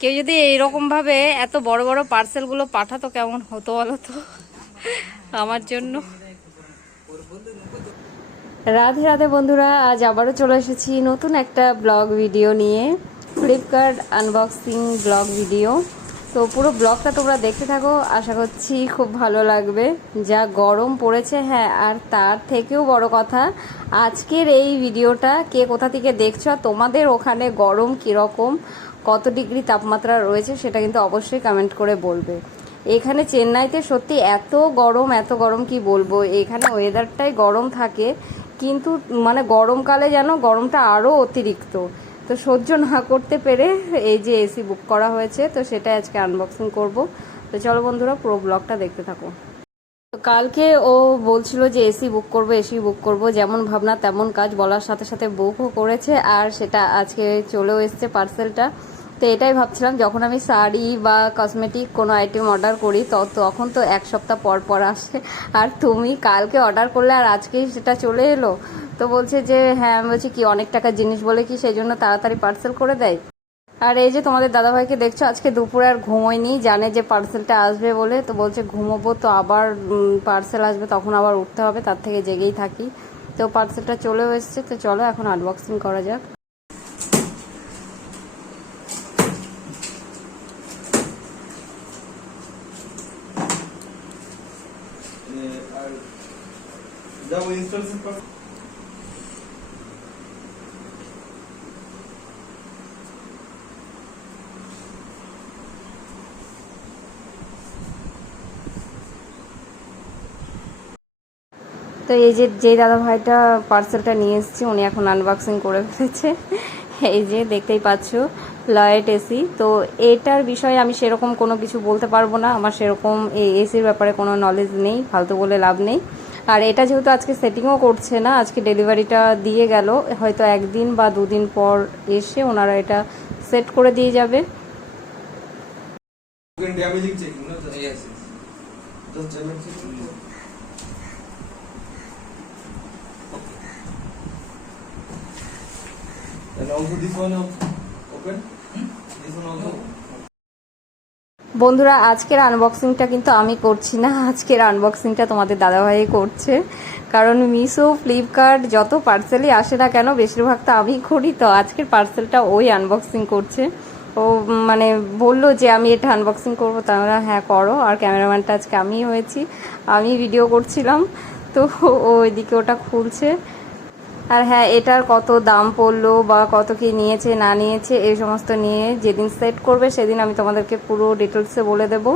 কেউ যদি এইরকমভাবে এত বড় বড় পার্সেলগুলো পাঠাতো, কেমন হতো বলো তো? আমার জন্য। রাধে রাধে বন্ধুরা, আজ আবারও চলে এসেছি নতুন একটা ব্লগ ভিডিও নিয়ে। Flipkart unboxing vlog video. তো পুরো ব্লগটা তোমরা দেখতে থাকো। আশা করছি খুব ভালো লাগবে। যা গরম পড়েছে হ্যাঁ আর তার থেকেও বড় কথা, আজকের এই ভিডিওটা কে কোথা থেকে দেখছ তোমাদের ওখানে গরম কীরকম, কত ডিগ্রি তাপমাত্রা রয়েছে সেটা কিন্তু অবশ্যই কমেন্ট করে বলবে। এখানে চেন্নাইতে সত্যি এত গরম এত গরম কি বলব? এখানে ওয়েদারটাই গরম থাকে, কিন্তু মানে গরমকালে যেন গরমটা আরও অতিরিক্ত। তো সহ্য না করতে পেরে এই যে এসি বুক করা হয়েছে, তো সেটা আজকে আনবক্সিং করব। তো চলো বন্ধুরা, পুরো ব্লগটা দেখতে থাকো। তো কালকে ও বলছিল যে এসি বুক করব, এসি বুক করব, যেমন ভাবনা তেমন কাজ বলার সাথে সাথে বুকও করেছে, আর সেটা আজকে চলেও এসছে পার্সেলটা তো এটাই ভাবছিলাম, যখন আমি শাড়ি বা কসমেটিক কোনো আইটেম অর্ডার করি, তো তখন তো এক সপ্তাহ পর পর আসে। আর তুমি কালকে অর্ডার করলে আর আজকেই সেটা চলে এলো? তো বলছে যে হ্যাঁ আমি বলছি কি, অনেক টাকার জিনিস বলে কি সেই জন্য তাড়াতাড়ি পার্সেল করে দেয়? আর এই যে তোমাদের দাদাভাইকে দেখছ, আজকে দুপুরে আর ঘুমোয়নি, জানে যে পার্সেলটা আসবে বলে, তো বলছে ঘুমোবো, তো আবার পার্সেল আসবে, তখন আবার উঠতে হবে, তার থেকে জেগেই থাকি। তো পার্সেলটা চলেও এসছে, তো চলো এখন আনবক্সিং করা যাক। তো এই যে, যেই দাদা ভাইটা পার্সেলটা নিয়ে এসেছি, উনি এখন আনবক্সিং করে ফেলেছে। এই যে, দেখতেই পাচ্ছ। Lloyd AC. তো এটার বিষয়ে আমি সেরকম কোনো কিছু বলতে পারব না। আমার সেরকম এই এসির ব্যাপারে কোনো নলেজ নেই ফালতু বলে লাভ নেই। আর এটা যেহেতু আজকে সেটিংও করছে না আজকে ডেলিভারিটা দিয়ে গেল হয়তো একদিন বা দুদিন পর এসে ওনারা এটা সেট করে দিয়ে যাবে. And also this one also বন্ধুরা, আজকের আনবক্সিংটা কিন্তু আমি করছি না। আজকের আনবক্সিংটা তোমাদের দাদাভাই করছে। কারণ মিশো, ফ্লিপকার্ট, যত পার্সেলই আসে না কেন, বেশিরভাগ তো আমি করি। তো আজকের পার্সেলটা ওই আনবক্সিং করছে। ও মানে বলল যে আমি এটা আনবক্সিং করব। তা আমরা হ্যাঁ করো। আর ক্যামেরাম্যানটা আজকে আমি হয়েছি। আমি ভিডিও করছিলাম। তো ও, ওইদিকে ওটা খুলছে। আর হ্যাঁ এটার কত দাম পড়ল বা কত কি নিয়েছে, না নিয়েছে, এই সমস্ত নিয়ে যেদিন সেট করবে সেদিন আমি তোমাদেরকে পুরো ডিটেলসে বলে দেব।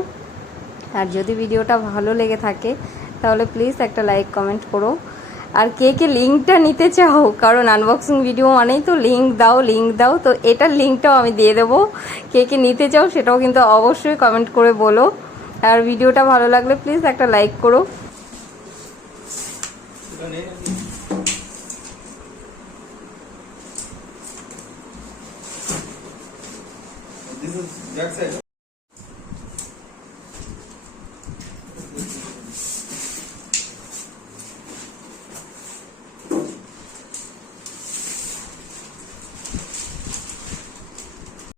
আর যদি ভিডিওটা ভালো লেগে থাকে, তাহলে প্লিজ একটা লাইক কমেন্ট করো। আর কে কে লিঙ্কটা নিতে চাও? কারণ আনবক্সিং ভিডিও মানেই তো লিঙ্ক দাও লিঙ্ক দাও, তো এটার লিঙ্কটাও আমি দিয়ে দেবো। কে কে নিতে চাও সেটাও কিন্তু অবশ্যই কমেন্ট করে বলো। আর ভিডিওটা ভালো লাগলে প্লিজ একটা লাইক করো। এটা নেই নাকি?